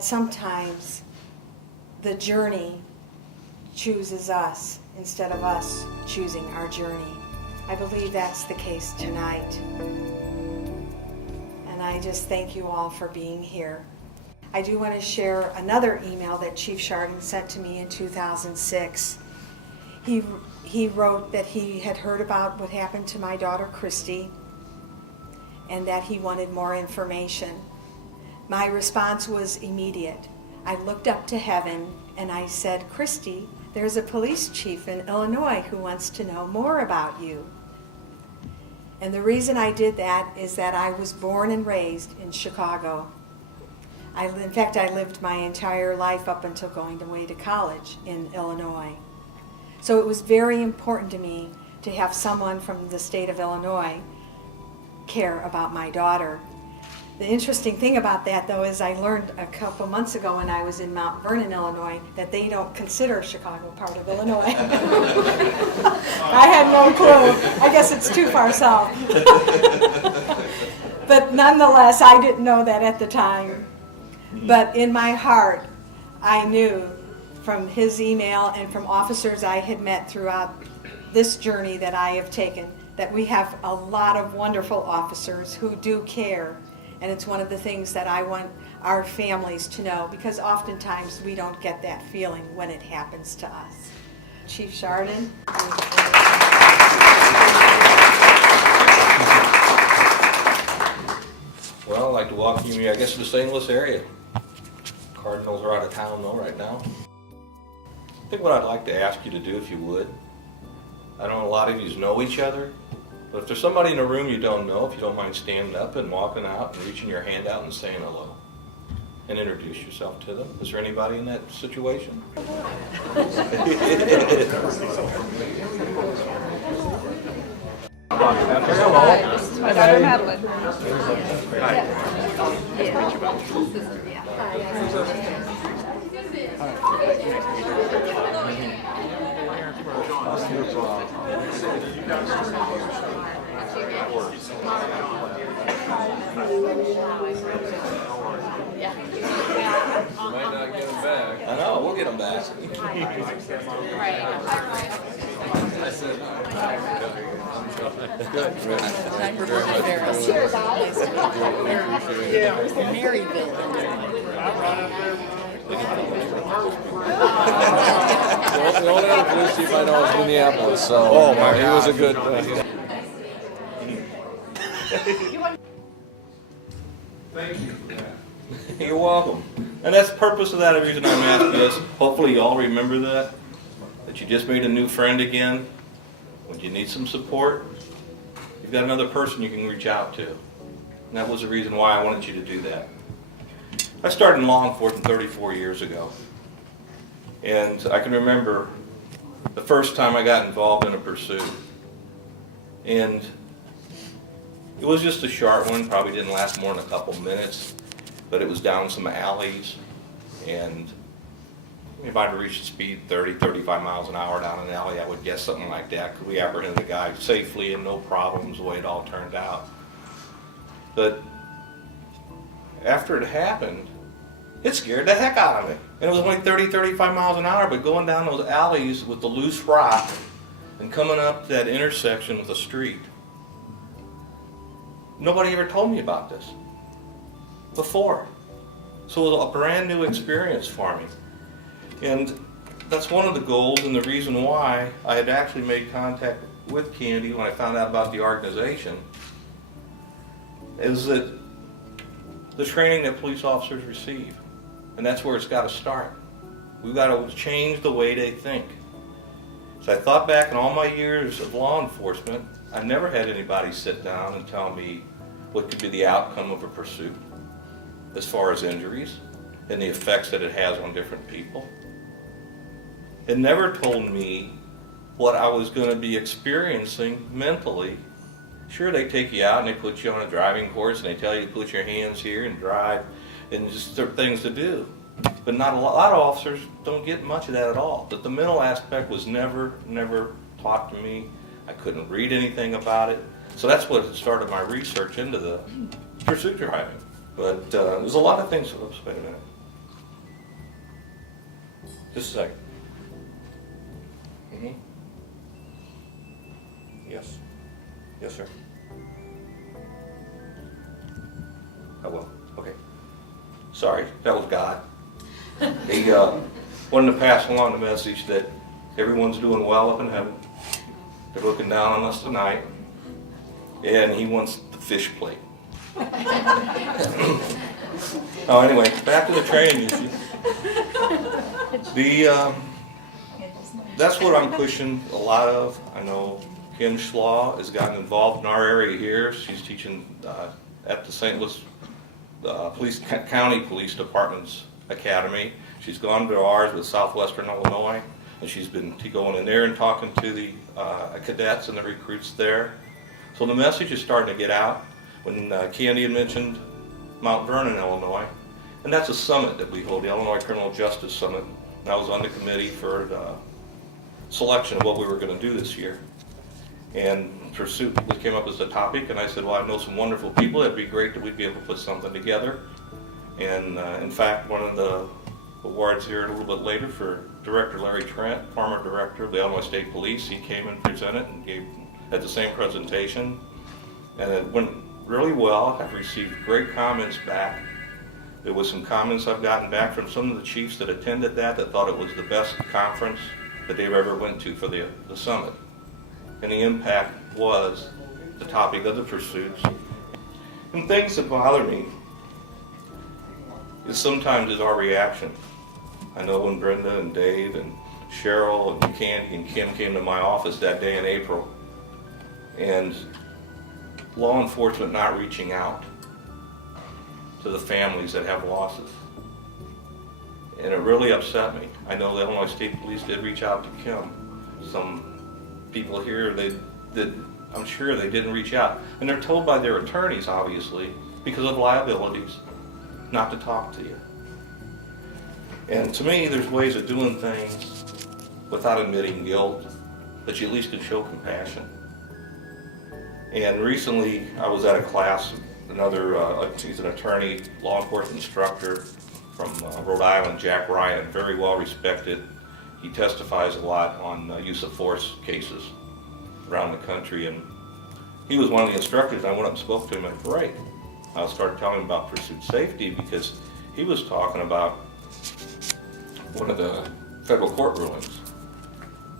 Sometimes the journey chooses us instead of us choosing our journey. I believe that's the case tonight. And I just thank you all for being here. I do want to share another email that Chief Schardan sent to me in 2006. He wrote that he had heard about what happened to my daughter Christy and that he wanted more information. My response was immediate. I looked up to heaven and I said, Christy, there's a police chief in Illinois who wants to know more about you. And the reason I did that is that I was born and raised in Chicago. In fact, I lived my entire life up until going away to college in Illinois. So it was very important to me to have someone from the state of Illinois care about my daughter. The interesting thing about that, though, is I learned a couple months ago when I was in Mount Vernon, Illinois, that they don't consider Chicago part of Illinois. I had no clue. I guess it's too far south. But nonetheless, I didn't know that at the time. But in my heart, I knew from his email and from officers I had met throughout this journey that I have taken that we have a lot of wonderful officers who do care. And it's one of the things that I want our families to know, because oftentimes we don't get that feeling when it happens to us. Chief Schardan. Well, I'd like to welcome you, I guess, to the St. Louis area. Cardinals are out of town though right now. I think what I'd like to ask you to do, if you would, I don't know, a lot of you know each other, but if there's somebody in a room you don't know, if you don't mind standing up and walking out and reaching your hand out and saying hello and introduce yourself to them. Is there anybody in that situation? Hi, this is my daughter Madeline. Might not get them back. I know, we'll get them back. I said, good. Maryville. The only other police chief I know is Minneapolis, so Oh my he was a good. Thank you. You're welcome. And that's the purpose of that, the reason I'm asking this. Hopefully you all remember that you just made a new friend again. When you need some support, you've got another person you can reach out to. And that was the reason why I wanted you to do that. I started in law enforcement 34 years ago. And I can remember the first time I got involved in a pursuit. And it was just a short one, probably didn't last more than a couple minutes, but it was down some alleys, and if I'd reached speed 30, 35 miles an hour down an alley, I would guess something like that. Could we apprehend the guy safely and no problems, the way it all turned out. But after it happened, it scared the heck out of me. And it was only 30, 35 miles an hour, but going down those alleys with the loose rock and coming up that intersection with the street. Nobody ever told me about this before. So it was a brand new experience for me. And that's one of the goals and the reason why I had actually made contact with Kennedy when I found out about the organization is that the training that police officers receive. And that's where it's got to start. We've got to change the way they think. So I thought back in all my years of law enforcement, I never had anybody sit down and tell me what could be the outcome of a pursuit as far as injuries and the effects that it has on different people. It never told me what I was going to be experiencing mentally. Sure, they take you out and they put you on a driving course and they tell you to put your hands here and drive and just things to do. But not a lot of officers don't get much of that at all. But the mental aspect was never taught to me. I couldn't read anything about it. So that's what started my research into the pursuit driving. But there's a lot of things. Oops, wait a minute. Just a second. Yes. Yes, sir. I will. Okay. Sorry, that was God. He wanted to pass along the message that everyone's doing well up in heaven. They're looking down on us tonight. And he wants the fish plate. Oh, anyway, back to the training issue. That's what I'm pushing a lot of. I know Kim Schlaw has gotten involved in our area here. She's teaching at the St. Louis County Police Department's Academy. She's gone to ours with Southwestern Illinois, and she's been going in there and talking to the cadets and the recruits there. So the message is starting to get out. When Candy had mentioned Mount Vernon, Illinois, and that's a summit that we hold, the Illinois Criminal Justice Summit. And I was on the committee for the selection of what we were going to do this year. And Pursuit came up as a topic, and I said, well, I know some wonderful people. It'd be great that we'd be able to put something together. And in fact, one of the awards here a little bit later for Director Larry Trent, former director of the Illinois State Police, he came and presented and had the same presentation. And it went really well. I've received great comments back. There was some comments I've gotten back from some of the chiefs that attended that thought it was the best conference that they've ever went to for the summit. And the impact was the topic of the pursuits. And things that bother me is sometimes our reaction. I know when Brenda and Dave and Cheryl and Candy and Kim came to my office that day in April, and law enforcement not reaching out to the families that have losses. And it really upset me. I know the Illinois State Police did reach out to Kim. Some people here, I'm sure they didn't reach out. And they're told by their attorneys, obviously, because of liabilities, not to talk to you. And to me, there's ways of doing things without admitting guilt, but you at least can show compassion. And recently, I was at a class, he's an attorney, law enforcement instructor from Rhode Island, Jack Ryan, very well respected. He testifies a lot on use of force cases around the country, and he was one of the instructors. I went up and spoke to him at a break. I started telling him about PursuitSAFETY because he was talking about one of the federal court rulings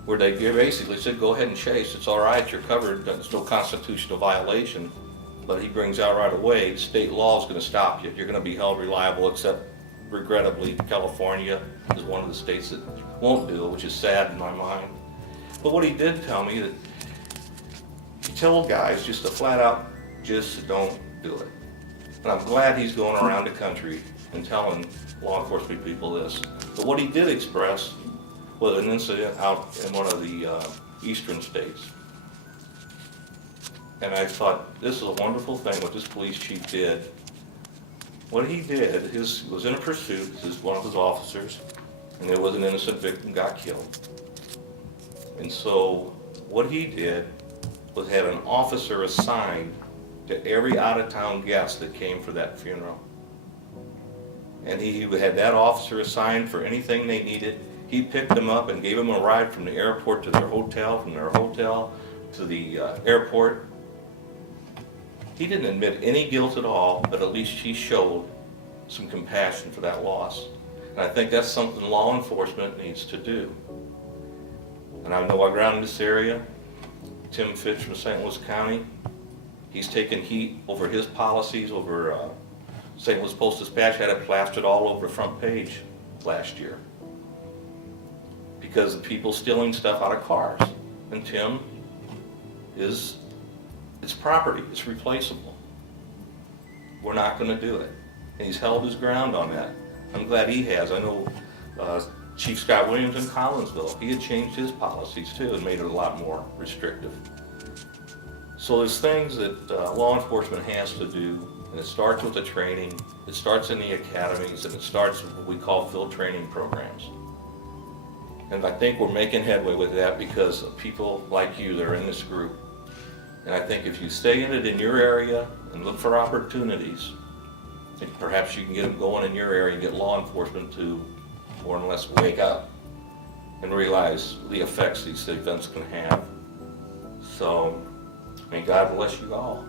where they basically said, go ahead and chase, it's all right, you're covered, there's no constitutional violation. But he brings out right away, state law is going to stop you. You're going to be held reliable, except regrettably California is one of the states that won't do it, which is sad in my mind. But what he did tell me, that he told guys just to flat out, just don't do it. And I'm glad he's going around the country and telling law enforcement people this. But what he did express was an incident out in one of the eastern states. And I thought, this is a wonderful thing what this police chief did. What he did was in a pursuit, one of his officers, and there was an innocent victim got killed. And so what he did was had an officer assigned to every out-of-town guest that came for that funeral. And he had that officer assigned for anything they needed. He picked them up and gave them a ride from the airport to their hotel, from their hotel to the airport. He didn't admit any guilt at all, but at least he showed some compassion for that loss. And I think that's something law enforcement needs to do. And I know around this area, Tim Fitch from St. Louis County, he's taken heat over his policies, over St. Louis Post-Dispatch had it plastered all over the front page last year because of people stealing stuff out of cars. And Tim it's property, it's replaceable. We're not going to do it. And he's held his ground on that. I'm glad he has. I know Chief Scott Williams in Collinsville, he had changed his policies too and made it a lot more restrictive. So there's things that law enforcement has to do, and it starts with the training, it starts in the academies, and it starts with what we call field training programs. And I think we're making headway with that because of people like you that are in this group. And I think if you stay in it in your area and look for opportunities, I think perhaps you can get them going in your area and get law enforcement to more or less wake up and realize the effects these events can have. So, may God bless you all.